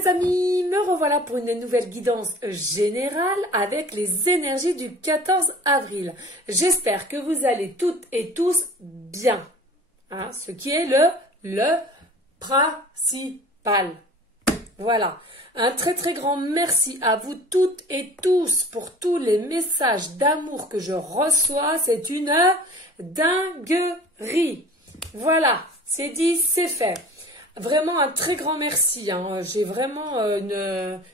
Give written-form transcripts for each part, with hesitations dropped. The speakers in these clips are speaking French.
les amis, me revoilà pour une nouvelle guidance générale avec les énergies du 14 avril. J'espère que vous allez toutes et tous bien, hein, ce qui est le principal. Voilà, un très très grand merci à vous toutes et tous pour tous les messages d'amour que je reçois. C'est une dinguerie. Voilà, c'est dit, c'est fait. Vraiment un très grand merci, hein. J'ai vraiment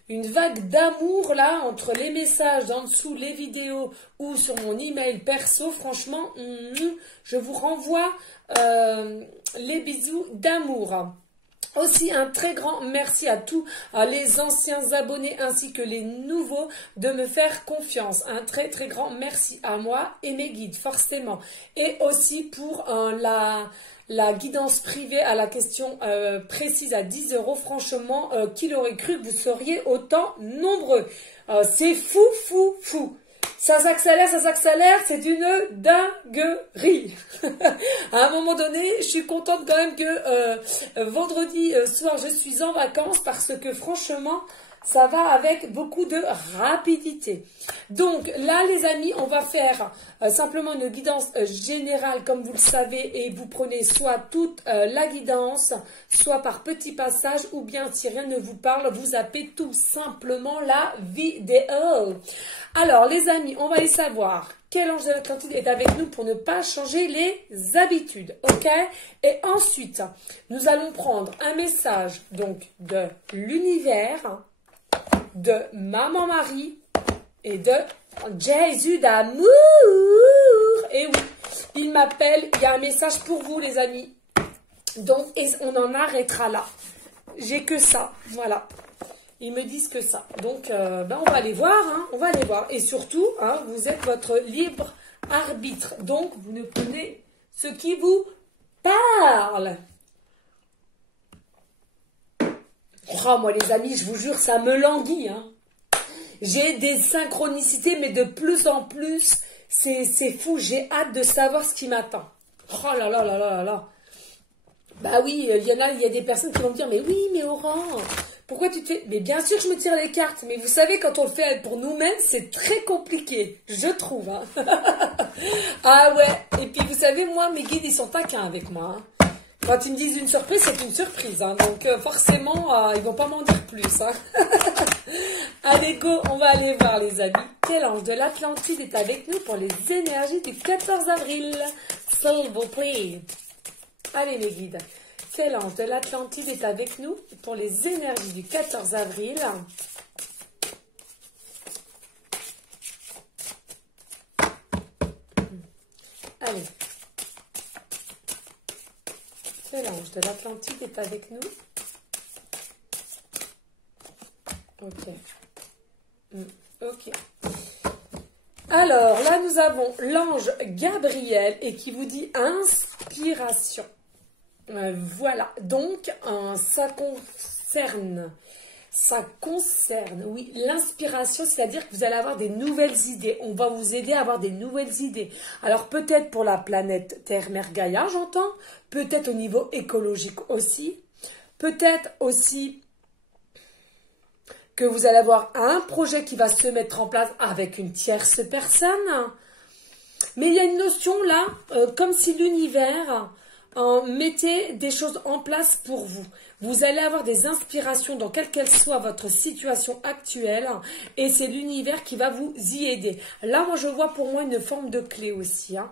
une vague d'amour là entre les messages en dessous, les vidéos ou sur mon email perso. Franchement, je vous renvoie les bisous d'amour. Aussi un très grand merci à tous les anciens abonnés ainsi que les nouveaux de me faire confiance. Un très très grand merci à moi et mes guides forcément. Et aussi pour la guidance privée à la question précise à 10 €. Franchement, qui l'aurait cru que vous seriez autant nombreux. C'est fou, fou, fou. Ça s'accélère, c'est une dinguerie. À un moment donné, je suis contente quand même que vendredi soir, je suis en vacances parce que franchement, ça va avec beaucoup de rapidité. Donc là, les amis, on va faire simplement une guidance générale, comme vous le savez, et vous prenez soit toute la guidance, soit par petits passages, ou bien si rien ne vous parle, vous zappez tout simplement la vidéo. Alors, les amis, on va y savoir quel ange de l'Atlantide est avec nous pour ne pas changer les habitudes, ok? Et ensuite, nous allons prendre un message donc de l'univers, de Maman Marie et de Jésus d'amour. Et oui, il m'appelle, il y a un message pour vous les amis. Donc, et on en arrêtera là. J'ai que ça, voilà. Ils me disent que ça. Donc, on va aller voir, hein, on va aller voir. Et surtout, hein, vous êtes votre libre arbitre. Donc, vous ne prenez ce qui vous parle. Oh, moi les amis, je vous jure, ça me languit, hein. J'ai des synchronicités, mais de plus en plus, c'est fou. J'ai hâte de savoir ce qui m'attend. Oh là là là là là là. Bah oui, il y a des personnes qui vont me dire, mais oui, mais Aurore, pourquoi tu te fais... Mais bien sûr, je me tire les cartes. Mais vous savez, quand on le fait pour nous-mêmes, c'est très compliqué, je trouve. Hein. Ah ouais, et puis vous savez, moi, mes guides, ils sont taquins avec moi. Hein. Quand ils me disent une surprise, c'est une surprise. Hein. Donc forcément, ils ne vont pas m'en dire plus. Hein. Allez, go, on va aller voir les amis. Quel ange de l'Atlantide est avec nous pour les énergies du 14 avril? S'il vous plaît. Allez mes guides. Quel ange de l'Atlantide est avec nous pour les énergies du 14 avril? Allez. Quel ange de l'Atlantide est avec nous? Ok. Ok. Alors, là, nous avons l'ange Gabriel et qui vous dit inspiration. Voilà. Donc, ça concerne, oui, l'inspiration, c'est-à-dire que vous allez avoir des nouvelles idées. On va vous aider à avoir des nouvelles idées. Alors, peut-être pour la planète Terre-Mère Gaïa, j'entends. Peut-être au niveau écologique aussi. Peut-être aussi que vous allez avoir un projet qui va se mettre en place avec une tierce personne. Mais il y a une notion là, comme si l'univers mettait des choses en place pour vous. Vous allez avoir des inspirations dans quelle qu'elle soit votre situation actuelle et c'est l'univers qui va vous y aider. Là, moi, je vois pour moi une forme de clé aussi. Hein.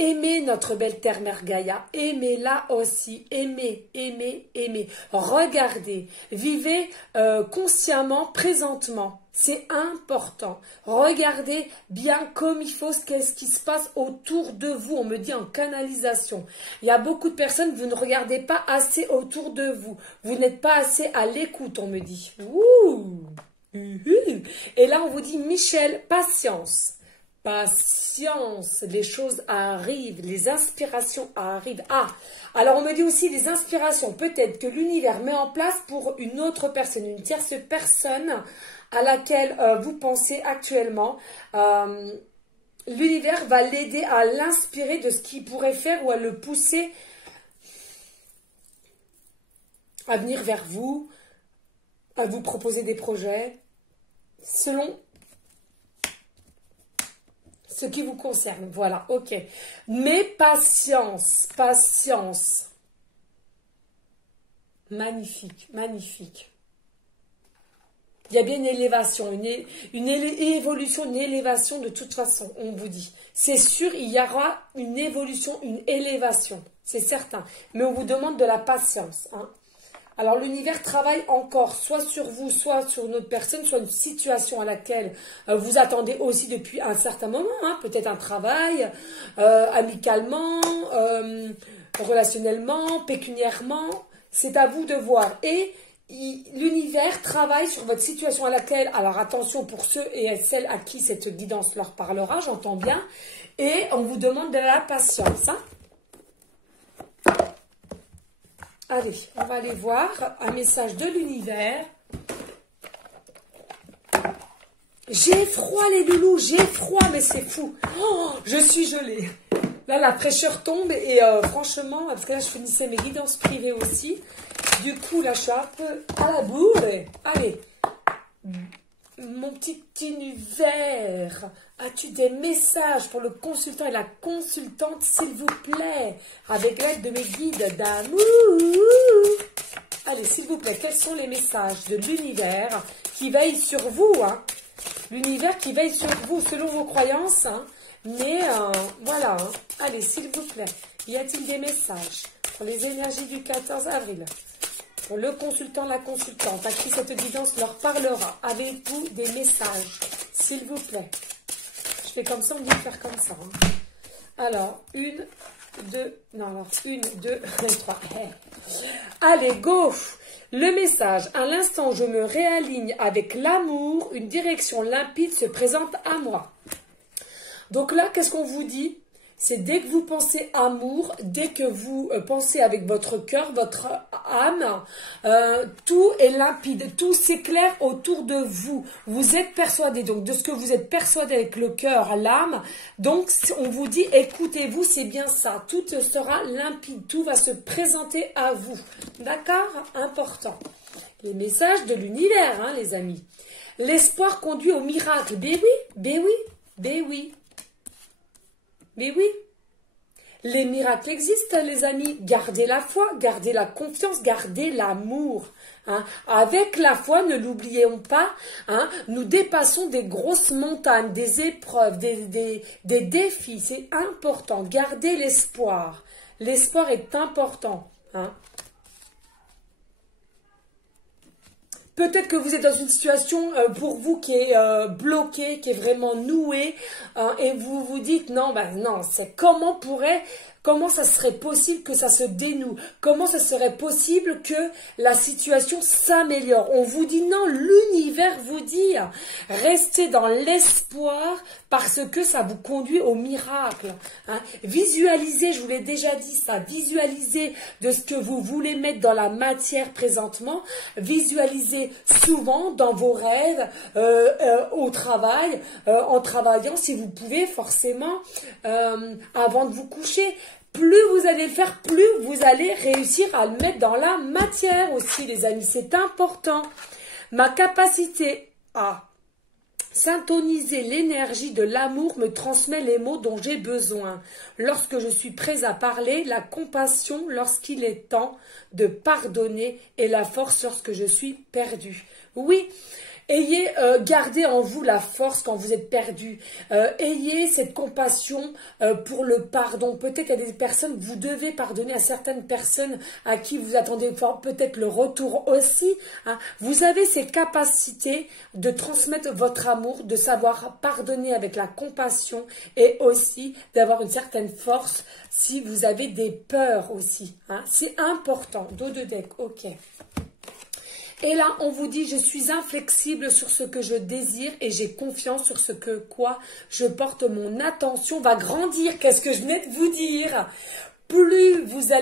Aimez notre belle terre-mère Gaïa, aimez-la aussi, aimez, aimez, aimez. Regardez, vivez consciemment, présentement, c'est important. Regardez bien comme il faut qu'est-ce qui se passe autour de vous, on me dit en canalisation. Il y a beaucoup de personnes, vous ne regardez pas assez autour de vous, vous n'êtes pas assez à l'écoute, on me dit. Ouh. Et là, on vous dit, Michel, patience. Patience, les choses arrivent, les inspirations arrivent. Ah, alors on me dit aussi des inspirations, peut-être que l'univers met en place pour une autre personne, une tierce personne à laquelle vous pensez actuellement. l'univers va l'aider à l'inspirer de ce qu'il pourrait faire ou à le pousser à venir vers vous, à vous proposer des projets, selon ce qui vous concerne. Voilà, ok. Mais patience, patience. Magnifique, magnifique. Il y a bien une élévation, une évolution, une élévation de toute façon, on vous dit. C'est sûr, il y aura une évolution, une élévation, c'est certain. Mais on vous demande de la patience, hein. Alors l'univers travaille encore, soit sur vous, soit sur une autre personne, soit une situation à laquelle vous attendez aussi depuis un certain moment, hein, peut-être un travail, amicalement, relationnellement, pécuniairement, c'est à vous de voir. Et l'univers travaille sur votre situation à laquelle, alors attention pour ceux et celles à qui cette guidance leur parlera, j'entends bien, et on vous demande de la patience, hein. Allez, on va aller voir un message de l'univers. J'ai froid les loulous, j'ai froid, mais c'est fou. Oh, je suis gelée. Là, la fraîcheur tombe et franchement, parce que là, je finissais mes guidances privées aussi. Du coup, là, je suis un peu à la bourre. Allez, mon petit univers, as-tu des messages pour le consultant et la consultante, s'il vous plaît, avec l'aide de mes guides d'amour? Allez, s'il vous plaît, quels sont les messages de l'univers qui veille sur vous, hein? L'univers qui veille sur vous selon vos croyances, hein? Mais voilà, hein. Allez, s'il vous plaît, y a-t-il des messages pour les énergies du 14 avril? Pour le consultant, la consultante, à qui cette guidance leur parlera. Avez-vous des messages, s'il vous plaît? Je fais comme ça, on dit de faire comme ça, hein. Alors, 1, 2, 3. Allez, go! Le message, à l'instant où je me réaligne avec l'amour, une direction limpide se présente à moi. Donc là, qu'est-ce qu'on vous dit? C'est dès que vous pensez amour, dès que vous pensez avec votre cœur, votre âme, tout est limpide, tout s'éclaire autour de vous. Vous êtes persuadé, donc de ce que vous êtes persuadé avec le cœur, l'âme. Donc on vous dit, écoutez-vous, c'est bien ça. Tout sera limpide, tout va se présenter à vous. D'accord? Important. Les messages de l'univers, hein, les amis. L'espoir conduit au miracle. Ben oui, ben oui, ben oui. Mais oui, les miracles existent, les amis. Gardez la foi, gardez la confiance, gardez l'amour. Hein. Avec la foi, ne l'oublions pas, hein, nous dépassons des grosses montagnes, des épreuves, des défis. C'est important. Gardez l'espoir. L'espoir est important. Hein. Peut-être que vous êtes dans une situation pour vous qui est bloquée, qui est vraiment nouée, et vous vous dites non, non, c'est comment ça serait possible que ça se dénoue? Comment ça serait possible que la situation s'améliore? On vous dit non, l'univers vous dit restez dans l'espoir parce que ça vous conduit au miracle. Hein. Visualisez, je vous l'ai déjà dit ça, visualisez de ce que vous voulez mettre dans la matière présentement, visualisez souvent dans vos rêves, au travail, en travaillant si vous pouvez forcément avant de vous coucher. Plus vous allez le faire, plus vous allez réussir à le mettre dans la matière aussi, les amis. C'est important. Ma capacité à syntoniser l'énergie de l'amour me transmet les mots dont j'ai besoin. Lorsque je suis prêt à parler, la compassion lorsqu'il est temps de pardonner et la force lorsque je suis perdu. Oui. Gardez en vous la force quand vous êtes perdu. Ayez cette compassion pour le pardon. Peut-être il y a des personnes, vous devez pardonner à certaines personnes à qui vous attendez peut-être le retour aussi. Hein. Vous avez ces capacités de transmettre votre amour, de savoir pardonner avec la compassion et aussi d'avoir une certaine force si vous avez des peurs aussi. Hein. C'est important. Dos de deck, ok. Et là, on vous dit, je suis inflexible sur ce que je désire et j'ai confiance sur ce que je porte mon attention va grandir. Qu'est-ce que je venais de vous dire? plus vous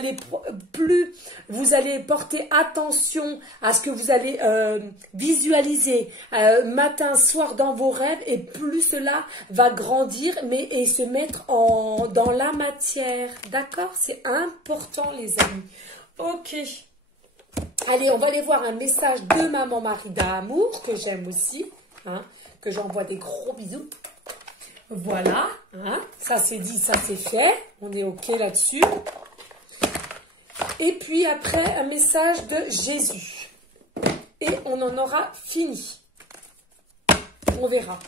allez porter attention à ce que vous allez visualiser matin, soir dans vos rêves, et plus cela va grandir et se mettre dans la matière. D'accord? C'est important, les amis. Ok. Allez, on va aller voir un message de Maman Marie d'Amour, que j'aime aussi, hein, que j'envoie des gros bisous. Voilà, hein, ça c'est dit, ça c'est fait, on est ok là-dessus. Et puis après, un message de Jésus. Et on en aura fini. On verra.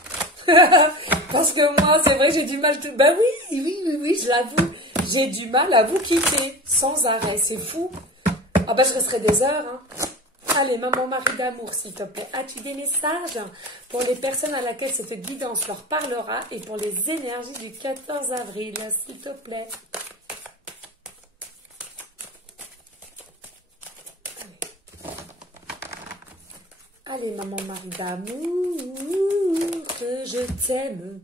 Parce que moi, c'est vrai, j'ai du mal de... Ben oui, je l'avoue. J'ai du mal à vous quitter sans arrêt, c'est fou. Ah ben, je resterai des heures, hein. Allez, Maman Marie d'amour, s'il te plaît. As-tu des messages pour les personnes à laquelle cette guidance leur parlera et pour les énergies du 14 avril, s'il te plaît? Allez, Maman Marie d'amour, que je t'aime.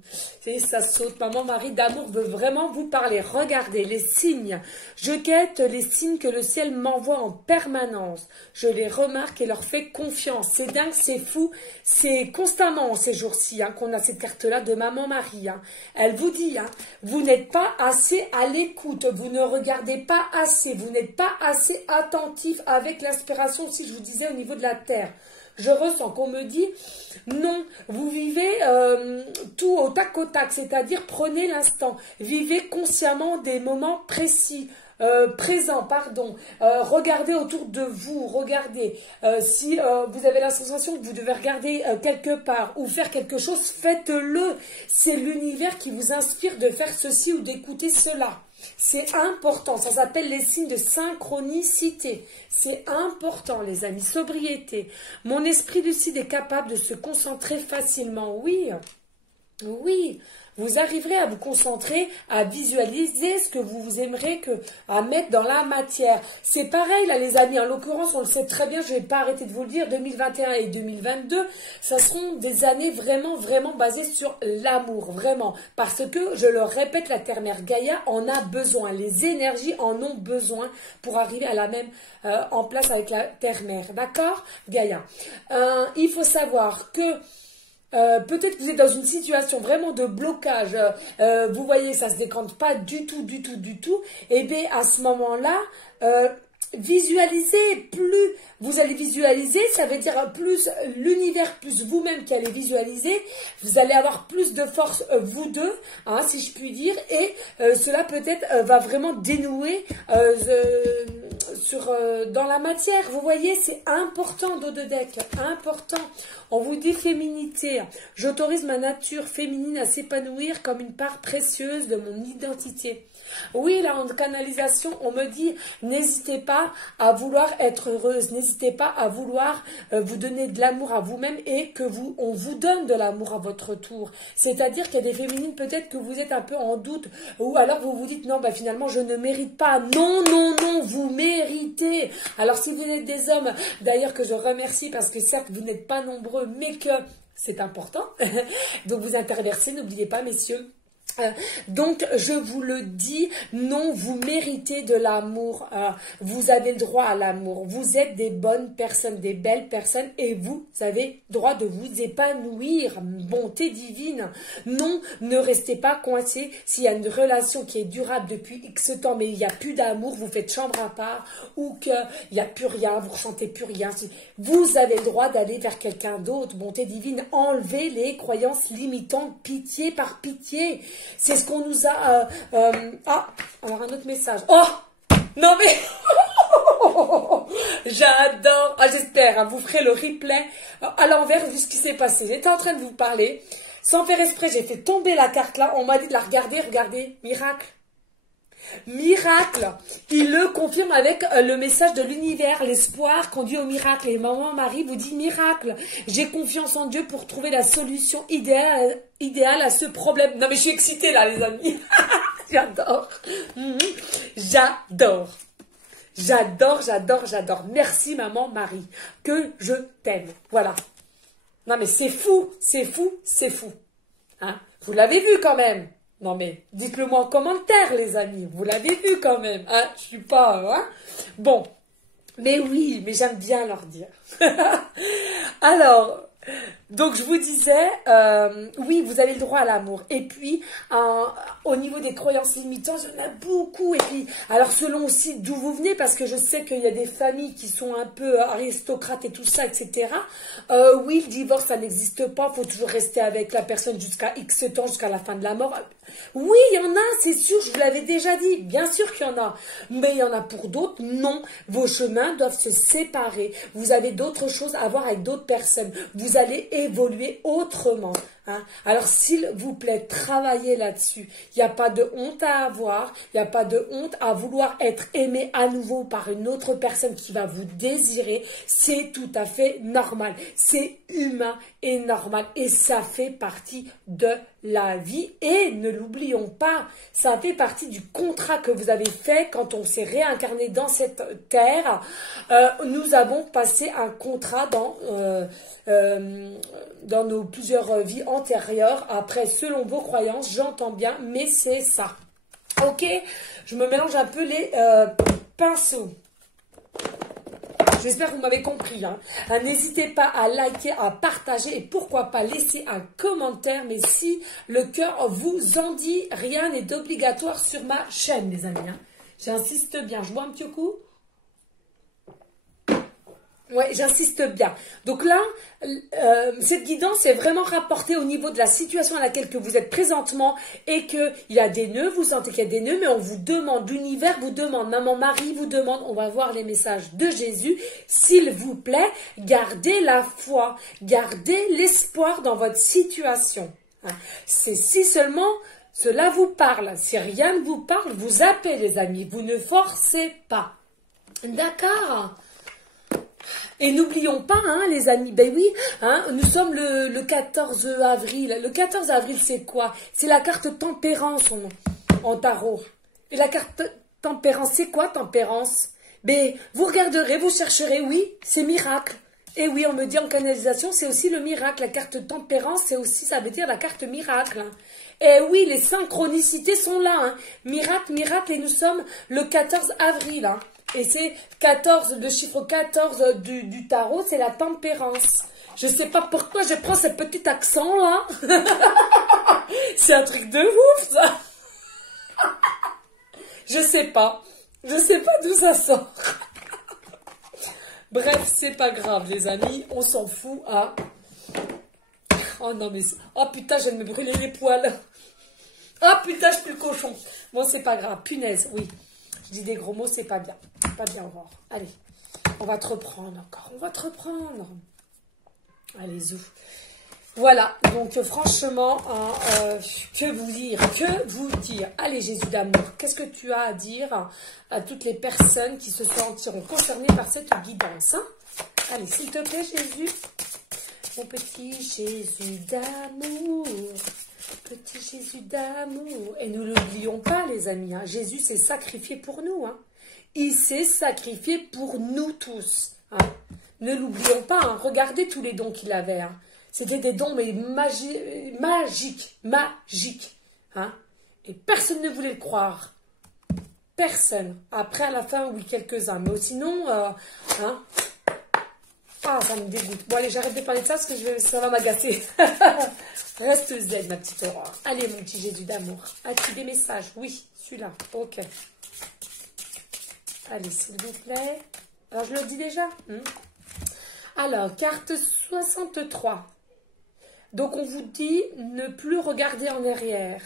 Et ça saute. Maman Marie d'amour veut vraiment vous parler. Regardez les signes. Je guette les signes que le ciel m'envoie en permanence. Je les remarque et leur fais confiance. C'est dingue, c'est fou. C'est constamment ces jours-ci hein, qu'on a cette carte-là de Maman Marie. Hein. Elle vous dit, hein, vous n'êtes pas assez à l'écoute. Vous ne regardez pas assez. Vous n'êtes pas assez attentif avec l'inspiration, si je vous disais, au niveau de la terre. Je ressens qu'on me dit, non, vous vivez tout au tac, c'est-à-dire prenez l'instant, vivez consciemment des moments précis, présents, pardon, regardez autour de vous, regardez, si vous avez la sensation que vous devez regarder quelque part ou faire quelque chose, faites-le, c'est l'univers qui vous inspire de faire ceci ou d'écouter cela. C'est important, ça s'appelle les signes de synchronicité. C'est important, les amis. Sobriété. Mon esprit lucide est capable de se concentrer facilement. Oui, oui. Vous arriverez à vous concentrer, à visualiser ce que vous aimerez à mettre dans la matière. C'est pareil là les amis, en l'occurrence on le sait très bien, je ne vais pas arrêter de vous le dire, 2021 et 2022, ça seront des années vraiment basées sur l'amour, vraiment. Parce que, je le répète, la Terre-Mère Gaïa en a besoin, les énergies en ont besoin pour arriver à la même en place avec la Terre-Mère, d'accord Gaïa. Il faut savoir que peut-être que vous êtes dans une situation vraiment de blocage, vous voyez, ça ne se décante pas du tout, et bien à ce moment-là, visualisez, plus vous allez visualiser, ça veut dire plus l'univers, plus vous-même qui allez visualiser, vous allez avoir plus de force, vous deux, hein, si je puis dire, et cela peut-être va vraiment dénouer dans la matière, vous voyez, c'est important, dos de deck, important. On vous dit féminité, j'autorise ma nature féminine à s'épanouir comme une part précieuse de mon identité. Oui, là en canalisation, on me dit, n'hésitez pas à vouloir être heureuse, n'hésitez pas à vouloir vous donner de l'amour à vous-même et on vous donne de l'amour à votre tour. C'est-à-dire qu'il y a des féminines, peut-être que vous êtes un peu en doute, ou alors vous vous dites, non, bah, finalement, je ne mérite pas. Non, vous méritez. Alors, si vous êtes des hommes, d'ailleurs, que je remercie parce que certes, vous n'êtes pas nombreux, mais que c'est important. Donc, vous interversez, n'oubliez pas, messieurs. Donc, je vous le dis, non, vous méritez de l'amour, vous avez le droit à l'amour, vous êtes des bonnes personnes, des belles personnes et vous avez le droit de vous épanouir, bonté divine. Non, ne restez pas coincés s'il y a une relation qui est durable depuis X temps, mais il n'y a plus d'amour, vous faites chambre à part ou qu'il n'y a plus rien, vous ne ressentez plus rien. Vous avez le droit d'aller vers quelqu'un d'autre, bonté divine, enlevez les croyances limitantes, pitié par pitié. C'est ce qu'on nous a... Ah, alors un autre message. Oh, non mais... J'adore. Ah, j'espère, hein, vous ferez le replay à l'envers vu ce qui s'est passé. J'étais en train de vous parler. Sans faire exprès, j'ai fait tomber la carte là. On m'a dit de la regarder. Regardez, miracle. Miracle, il le confirme avec le message de l'univers, l'espoir conduit au miracle. Et Maman Marie vous dit miracle. J'ai confiance en Dieu pour trouver la solution idéale à ce problème. Non mais je suis excitée là les amis. J'adore. J'adore. Merci Maman Marie. Que je t'aime. Voilà. Non mais c'est fou. Hein, vous l'avez vu quand même. Non mais, dites-le moi en commentaire, les amis. Vous l'avez vu quand même. Hein, je suis pas... Hein. Bon. Mais oui, mais j'aime bien leur dire. Alors... Donc je vous disais, oui, vous avez le droit à l'amour. Et puis, au niveau des croyances limitantes, il y en a beaucoup. Et puis, alors selon aussi d'où vous venez, parce que je sais qu'il y a des familles qui sont un peu aristocrates et tout ça, etc. Oui, le divorce, ça n'existe pas. Il faut toujours rester avec la personne jusqu'à X temps, jusqu'à la fin de la mort. Oui, il y en a, c'est sûr, je vous l'avais déjà dit. Bien sûr qu'il y en a. Mais il y en a pour d'autres, non. Vos chemins doivent se séparer. Vous avez d'autres choses à voir avec d'autres personnes. Vous allez évoluer autrement. Hein. Alors, s'il vous plaît, travaillez là-dessus. Il n'y a pas de honte à avoir. Il n'y a pas de honte à vouloir être aimé à nouveau par une autre personne qui va vous désirer. C'est tout à fait normal. C'est humain et normal. Et ça fait partie de la vie. Et ne l'oublions pas, ça fait partie du contrat que vous avez fait quand on s'est réincarné dans cette terre. Nous avons passé un contrat dans nos plusieurs vies antérieures. Après, selon vos croyances, j'entends bien, mais c'est ça. Ok, je me mélange un peu les pinceaux. J'espère que vous m'avez compris. Hein. N'hésitez pas à liker, à partager et pourquoi pas laisser un commentaire. Mais si le cœur vous en dit, rien n'est obligatoire sur ma chaîne, les amis. Hein. J'insiste bien. Je bois un petit coup. Ouais, j'insiste bien. Donc là, cette guidance est vraiment rapportée au niveau de la situation à laquelle que vous êtes présentement et qu'il y a des nœuds, vous sentez qu'il y a des nœuds, mais on vous demande, l'univers vous demande, maman Marie vous demande, on va voir les messages de Jésus, s'il vous plaît, gardez la foi, gardez l'espoir dans votre situation. Hein. C'est si seulement cela vous parle. Si rien ne vous parle, vous appelez les amis, vous ne forcez pas. D'accord ? Et n'oublions pas, hein, les amis, ben oui, hein, nous sommes le 14 avril. Le 14 avril, c'est quoi? C'est la carte tempérance en tarot. Et la carte tempérance, c'est quoi tempérance? Ben, vous regarderez, vous chercherez, oui, c'est miracle. Et oui, on me dit en canalisation, c'est aussi le miracle. La carte tempérance, c'est aussi, ça veut dire la carte miracle. Hein. Et oui, les synchronicités sont là. Hein. Miracle, miracle, et nous sommes le 14 avril. Hein. Et c'est 14, le chiffre 14 du tarot, c'est la tempérance. Je ne sais pas pourquoi je prends ce petit accent là. C'est un truc de ouf ça. Je sais pas. Je sais pas d'où ça sort. Bref, c'est pas grave les amis, on s'en fout. Hein. Oh non mais... Oh putain, je viens de me brûler les poils. Oh putain, je suis le cochon. Bon, c'est pas grave. Punaise, oui. Je dis des gros mots, c'est pas bien. Pas bien, Aurore. Allez, on va te reprendre encore. On va te reprendre. Allez, zou. Voilà, donc franchement, que vous dire? Que vous dire? Allez, Jésus d'amour, qu'est-ce que tu as à dire à toutes les personnes qui se sentiront concernées par cette guidance, hein? Allez, s'il te plaît, Jésus. Mon petit Jésus d'amour. Petit Jésus d'amour. Et ne l'oublions pas, les amis. Hein, Jésus s'est sacrifié pour nous. Hein. Il s'est sacrifié pour nous tous. Hein. Ne l'oublions pas. Hein. Regardez tous les dons qu'il avait. Hein. C'était des dons mais magiques. Magiques. Hein. Et personne ne voulait le croire. Personne. Après, à la fin, oui, quelques-uns. Mais sinon, hein. Ah, ça me dégoûte. Bon, allez, j'arrête de parler de ça parce que ça va m'agacer. Reste zen, ma petite Aurore. Allez, mon petit Jésus d'amour. As-tu des messages? Oui, celui-là. Ok. Allez, s'il vous plaît. Alors, je le dis déjà. Alors, carte 63. Donc, on vous dit ne plus regarder en arrière.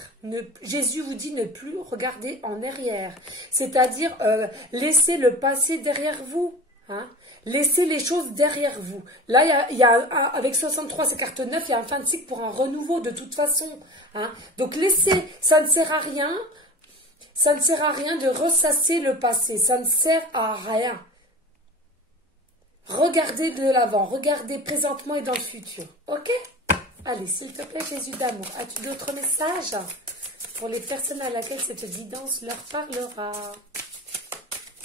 Jésus vous dit ne plus regarder en arrière. C'est-à-dire, laissez le passé derrière vous. Hein? Laissez les choses derrière vous. Là, avec 63, c'est carte 9, il y a un fin de cycle pour un renouveau de toute façon. Hein. Donc, laissez, ça ne sert à rien. Ça ne sert à rien de ressasser le passé. Ça ne sert à rien. Regardez de l'avant. Regardez présentement et dans le futur. Ok? Allez, s'il te plaît, Jésus d'amour. As-tu d'autres messages pour les personnes à laquelle cette guidance leur parlera?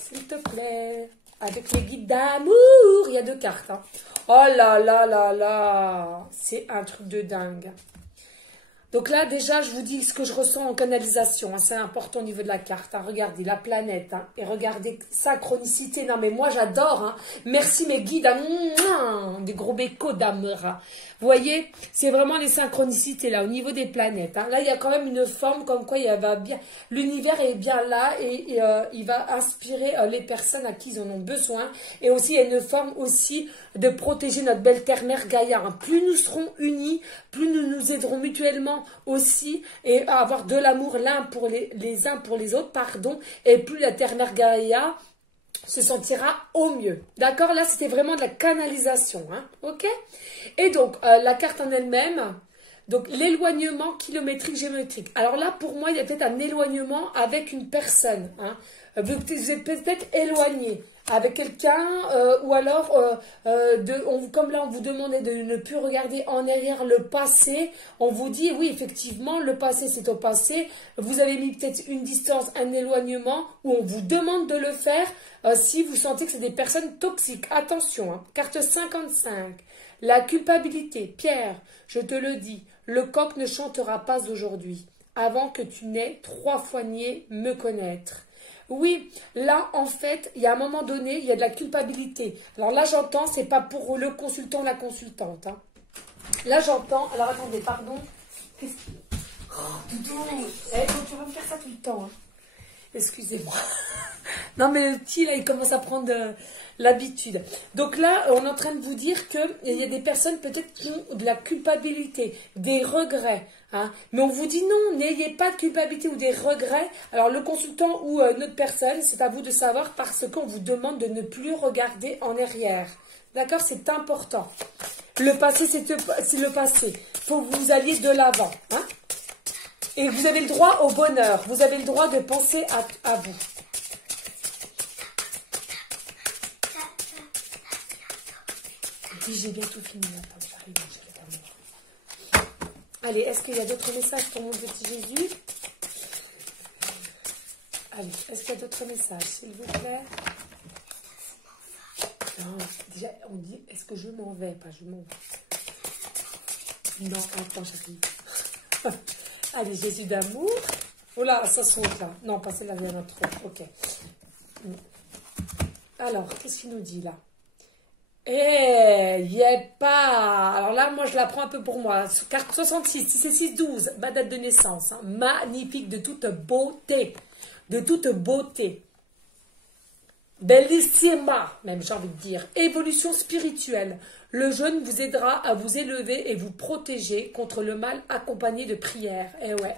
S'il te plaît. Avec les guides d'amour, il y a 2 cartes. Hein. Oh là là là là, c'est un truc de dingue. Donc là, déjà, je vous dis ce que je ressens en canalisation. Hein, c'est important au niveau de la carte. Hein. Regardez la planète. Hein, et regardez synchronicité. Non, mais moi, j'adore. Hein. Merci mes guides. Hein, des gros bécos d'amour. Hein. Vous voyez, c'est vraiment les synchronicités là, au niveau des planètes. Hein. Là, il y a quand même une forme comme quoi il va bien. L'univers est bien là et il va inspirer les personnes à qui ils en ont besoin. Et aussi, il y a une forme aussi de protéger notre belle terre-mère Gaïa. Hein. Plus nous serons unis, plus nous nous aiderons mutuellement aussi et à avoir de l'amour l'un pour les uns pour les autres, pardon, et plus la terre-mère Gaïa se sentira au mieux. D'accord? Là, c'était vraiment de la canalisation. Hein, ok? Et donc, la carte en elle-même, donc l'éloignement kilométrique géométrique. Alors là, pour moi, il y a peut-être un éloignement avec une personne. Hein. Vous êtes peut-être éloigné avec quelqu'un ou alors, comme là, on vous demandait de ne plus regarder en arrière le passé. On vous dit, oui, effectivement, le passé, c'est au passé. Vous avez mis peut-être une distance, un éloignement où on vous demande de le faire si vous sentez que c'est des personnes toxiques. Attention, hein. Carte 55. La culpabilité. Pierre, je te le dis, le coq ne chantera pas aujourd'hui avant que tu n'aies 3 fois nié me connaître. Oui, là, en fait, il y a un moment donné, il y a de la culpabilité. Alors là, j'entends, c'est pas pour le consultant ou la consultante. Hein. Là, j'entends... Alors, attendez, pardon. Qu'est-ce que... Oh, Doudou, tu vas me faire ça tout le temps. Hein. Excusez-moi. Non, mais le petit, là, il commence à prendre l'habitude. Donc là, on est en train de vous dire qu'il y a des personnes peut-être qui ont de la culpabilité, des regrets. Hein. Mais on vous dit non, n'ayez pas de culpabilité ou des regrets. Alors, le consultant ou notre personne, c'est à vous de savoir parce qu'on vous demande de ne plus regarder en arrière. D'accord? C'est important. Le passé, c'est le passé. Il faut que vous alliez de l'avant. Hein. Et vous avez le droit au bonheur. Vous avez le droit de penser à vous. J'ai bientôt fini. Attends, j'arrive. Allez, est-ce qu'il y a d'autres messages pour mon petit Jésus? Allez, est-ce qu'il y a d'autres messages, s'il vous plaît? Non, déjà, on dit, est-ce que je m'en vais? Pas je m'en vais. Non, attends, j'arrive. Allez, Jésus d'amour. Oh là, ça saute là. Non, pas celle-là, il y en a trop. Ok. Alors, qu'est-ce qu'il nous dit là? Eh, y est pas. Alors là, moi, je la prends un peu pour moi. Carte 66, 6 ma date de naissance. Hein. Magnifique, de toute beauté. De toute beauté. Bellissima, même j'ai envie de dire. Évolution spirituelle. Le jeûne vous aidera à vous élever et vous protéger contre le mal accompagné de prières. Eh ouais.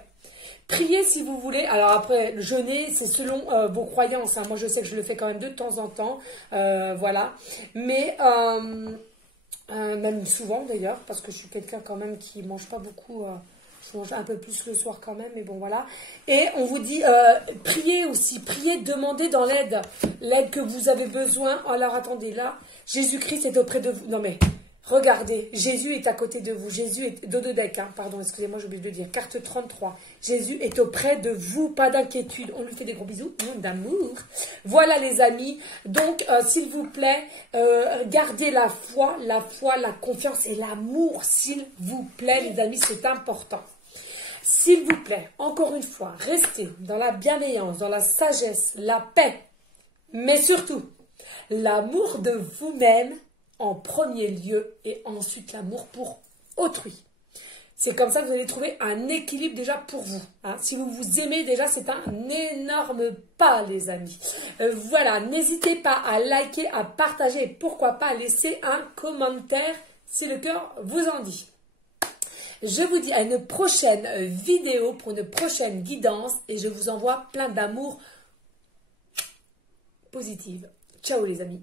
Priez si vous voulez. Alors après, le jeûner, c'est selon vos croyances. Hein. Moi, je sais que je le fais quand même de temps en temps. Voilà. Mais, même souvent d'ailleurs, parce que je suis quelqu'un quand même qui ne mange pas beaucoup. Je mange un peu plus le soir quand même, mais bon, voilà. Et on vous dit, priez aussi. Priez, demandez dans l'aide. L'aide que vous avez besoin. Alors attendez, là, Jésus-Christ est auprès de vous. Non mais... Regardez, Jésus est à côté de vous. Jésus est... Dododec, hein, pardon, excusez-moi, j'ai oublié de le dire. Carte 33. Jésus est auprès de vous, pas d'inquiétude. On lui fait des gros bisous, d'amour. Voilà les amis. Donc, s'il vous plaît, gardez la foi, la confiance et l'amour, s'il vous plaît, les amis, c'est important. S'il vous plaît, encore une fois, restez dans la bienveillance, dans la sagesse, la paix, mais surtout, l'amour de vous-même, en premier lieu et ensuite l'amour pour autrui. C'est comme ça que vous allez trouver un équilibre déjà pour vous. Hein. Si vous vous aimez déjà, c'est un énorme pas, les amis. Voilà, n'hésitez pas à liker, à partager et pourquoi pas à laisser un commentaire si le cœur vous en dit. Je vous dis à une prochaine vidéo pour une prochaine guidance et je vous envoie plein d'amour positive. Ciao les amis.